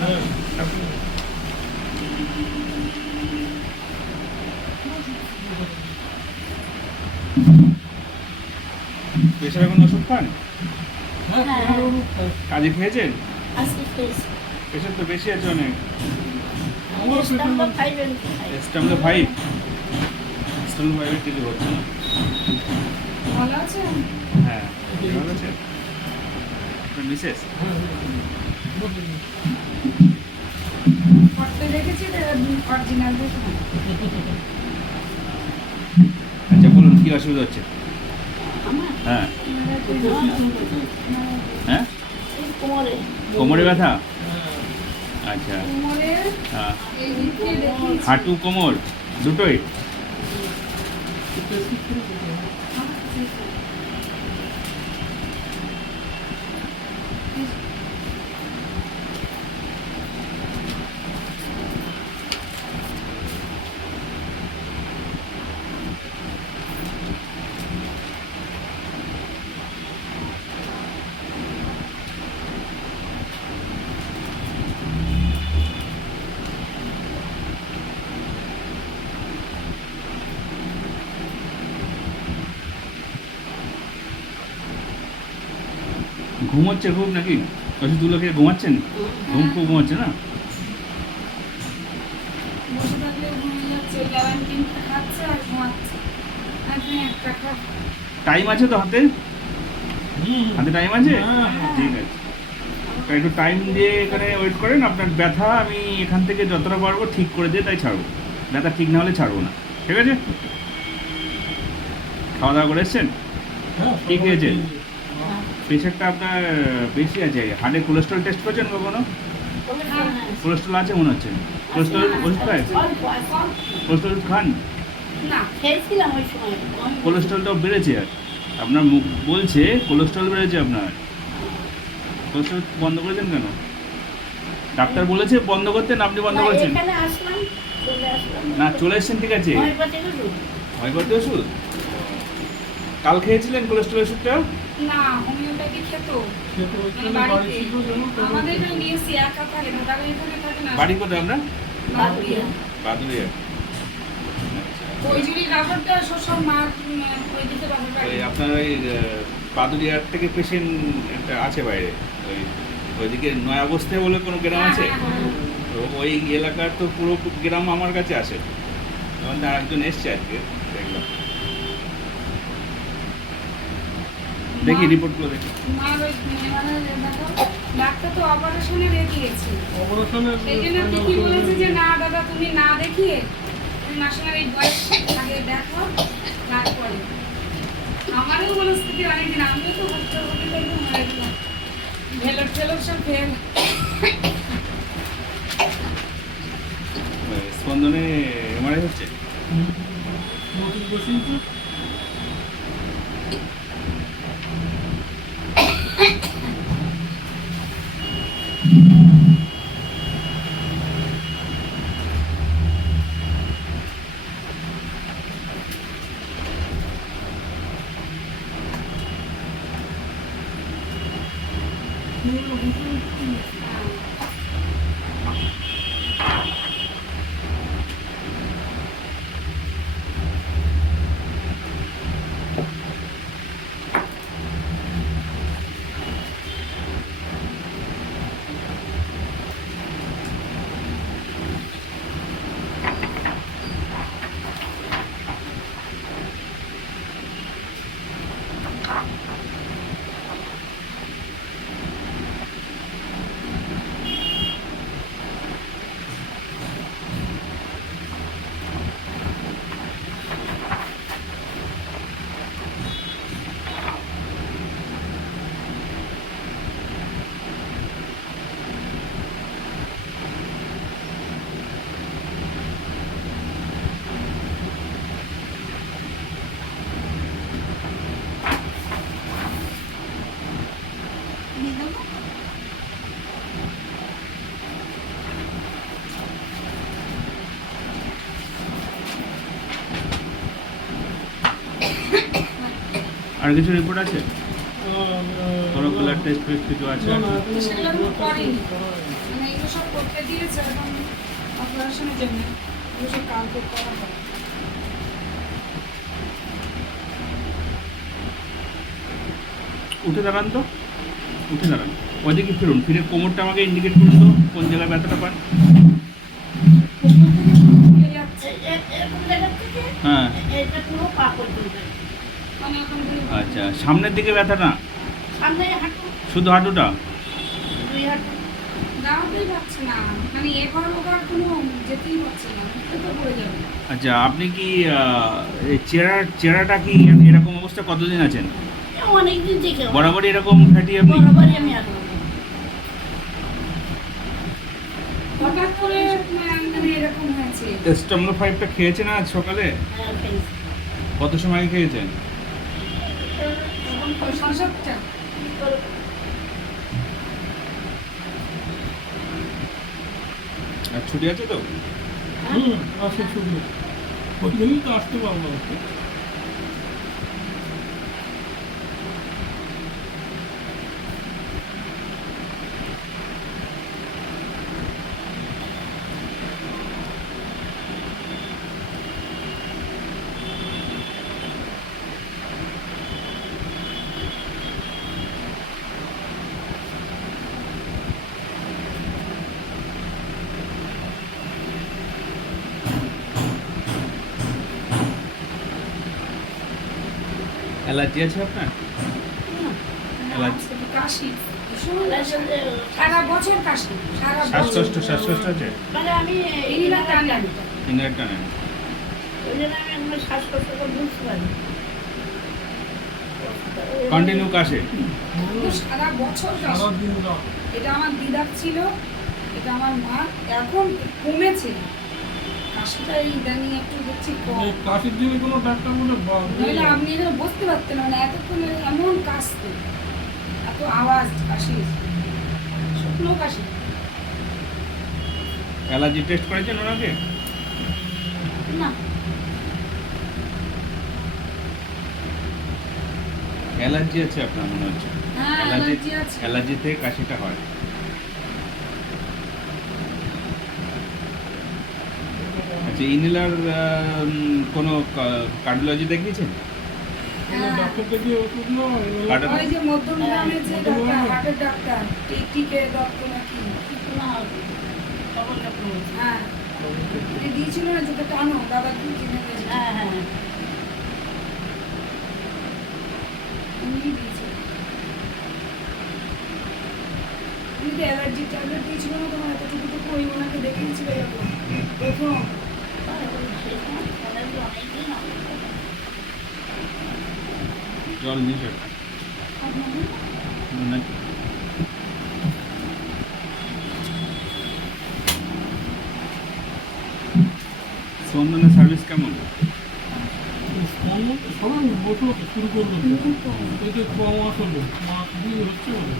না? প্রেশারের কোনো ওষুধ খান? কাজে খেয়েছেন? প্রেশার তো বেশি আছে অনেক। স্টামলো 5 কিছু হচ্ছে না। হ্যাঁ, ভালো আছে। আপনার মিসেস আচ্ছা বলুন কি অসুবিধা হচ্ছে? হ্যাঁ হ্যাঁ, কোমরে ব্যথা। আচ্ছা, হ্যাঁ, হাঁটু কোমর দুটোই। ঘুমোচ্ছে খুব নাকি? ওষুধগুলো খেয়ে ঘুমাচ্ছেন? ঘুম খুব ঘুমাচ্ছে না? টাইম আছে তো হাতে? হাতে টাইম আছে? ঠিক আছে, একটু টাইম দিয়ে এখানে ওয়েট করেন। আপনার ব্যথা আমি এখান থেকে যতটা পারবো ঠিক করে দিয়ে তাই ছাড়বো। ব্যথা ঠিক না হলে ছাড়বো না, ঠিক আছে? খাওয়া দাওয়া করে এসছেন? কি খেয়েছেন? প্রেশারটা আপনার বেশি আছে। হার্টে কোলেস্ট্রল টেস্ট করেছেন কখনো? কোলেস্ট্রল আছে মনে হচ্ছে। কোলেস্ট্রল ওষুধ খায়? কোলেস্ট্রল ওষুধ খান? কোলেস্ট্রলটাও বেড়েছে। আর আপনার মুখ বলছে কোলেস্ট্রল বেড়েছে আপনার। কোলেস্ট্রল বন্ধ করেছেন কেন? ডাক্তার বলেছে বন্ধ করতে, না আপনি বন্ধ করেছেন? না চলে এসছেন, ঠিক আছে। হোমিওপ্যাথি ওষুধ কাল খেয়েছিলেন কোলেস্ট্রল ওষুধটা? না, হোমিওপ্যাথি খেত মানে বাড়িতে আমাদের নিয়েছি একা থাকে না, তাহলে এখানে থাকে না। বাড়ি কোথায় আমরা? বাদুড়িয়া। বাদুড়িয়া। ওই জুড়ি ব্যাপারটা সব মা ওই দিতে পারবে। ওই আপনার ওই বাদুড়িয়ার থেকে পেশেন্ট একটা আছে বাইরে, ওই ওইদিকে নয়াবস্থায় বলে কোনো গ্রাম আছে, তো ওই এলাকার তো পুরো গ্রাম আমার কাছে আসে। তখন তার একজন এসছে আজকে, দেখলাম। দেখি রিপোর্টগুলো দেখি। মার ওই মানে ডাক্তার তো অপারেশনে দেখিয়েছে, সেই জন্য কি বলেছে যে না দাদা তুমি না দেখিয়ে তুমি মাসের এই বয়স আগে দেখো, তারপরে আমারও মনস্থিতি অনেকদিন, আমিও তো ভর্তি হতে পারবো মারা গেলাম, ভেলোর ঠেলোর সব ফেল। স্পন্দনে এমআরআই হচ্ছে। আর কিছু রিপোর্ট আছে? কোনো কোনো ব্লাড টেস্ট ফেস্ট কিছু আছে? সেগুলো আমি করিনি, মানে এগুলো সব করতে দিয়েছে এখন অপারেশনের জন্য, এগুলো সব কালকে করা হবে। উঠে দাঁড়ান তো, উঠে দাঁড়ান, ওইদিকে ফিরুন, ফিরে কোমরটা আমাকে ইন্ডিকেট করুন তো কোন জায়গায় ব্যথাটা পান। ফুলে যাচ্ছে, হ্যাঁ এটা পুরো পা পর্যন্ত। মানে এখন আচ্ছা, সামনের দিকে ব্যথা না, সামনে হাঁটু, শুধু হাঁটুটা? দুই হাঁটু। দাঁড়াতেই পারছে না, মানে এবার ওবার কোনো যেতেই পারছে না, উঠে তো পড়ে যাবে। আচ্ছা, আপনি কি এই চেহারাটা কি এরকম অবস্থা কতদিন আছেন? অনেকদিন থেকে বরাবরই এরকম ফ্যাটি আপনি? বরাবরই আমি আসবো। হঠাৎ করে মানে এরকম হয়েছে। স্টমনো 5টা খেয়েছেন আজ সকালে? কত সময় আগে খেয়েছেন? সংসারটা আর ছুটি আছে তো? আসে ছুটি, ওই জন্যই তো আসতে পারবো না। অ্যালার্জি আছে আপনার? অ্যালার্জি, কাশি, ভীষণ কাশি। সারা বছর কাশি, সারা বছর। শ্বাসকষ্ট আছে? মানে আমি ইনহেলার টানি। ইনহেলারটা নেন। ওই জন্য আমি এখন শ্বাসকষ্ট করে বুঝতে পারি। কন্টিনিউ কাশে? তো সারা বছর কাশি। সারাদিন রাত এটা আমার দিদার ছিল, এটা আমার মা, এখন কমেছে কাশিটা, এই ইদানিং একটু দেখছি কম। এই কাশির জন্য কোনো ডাক্তার বলে নইলে আপনি এখানে বসতে পারতেন না, মানে এতক্ষণ এমন কাশতো, এত আওয়াজ কাশির, শুকনো কাশি। অ্যালার্জি টেস্ট করেছেন ওনাকে? না, অ্যালার্জি আছে আপনার মনে হচ্ছে। হ্যাঁ, অ্যালার্জি আছে। অ্যালার্জিতে কাশিটা হয়। আচ্ছা, ইনহেলার কোনো কার্ডিওলজি দেখিয়েছেন? কোনো ডাক্তার দেখিয়ে ওষুধ নয়, কাটা- ওই যে মধ্যমগ্রামের যে ডাক্তার, হার্টের ডাক্তার, টিকে দত্ত নাকি, না, খবর ডাক্তার বলছে। হ্যাঁ, উনি দিয়েছিল না যেটা টানো, দাদা কি চিনে গেছে, হ্যাঁ হ্যাঁ উনি দিয়েছিল। উনি তো অ্যালার্জি ট্যাবলেট দিয়েছিল না তোমার, এতটুকু তো ওই ওনাকে দেখিয়েছিল এরকম প্রথম। সেই সময় ফোনের তো অনেকদিন হবে। জল নিয়ে সেটা নাকি? স্পন্দনের সার্ভিস কেমন? সবাই বসে শুরু করলো তো। এতে কম আসলো, মাস দিয়ে হচ্ছে বলে।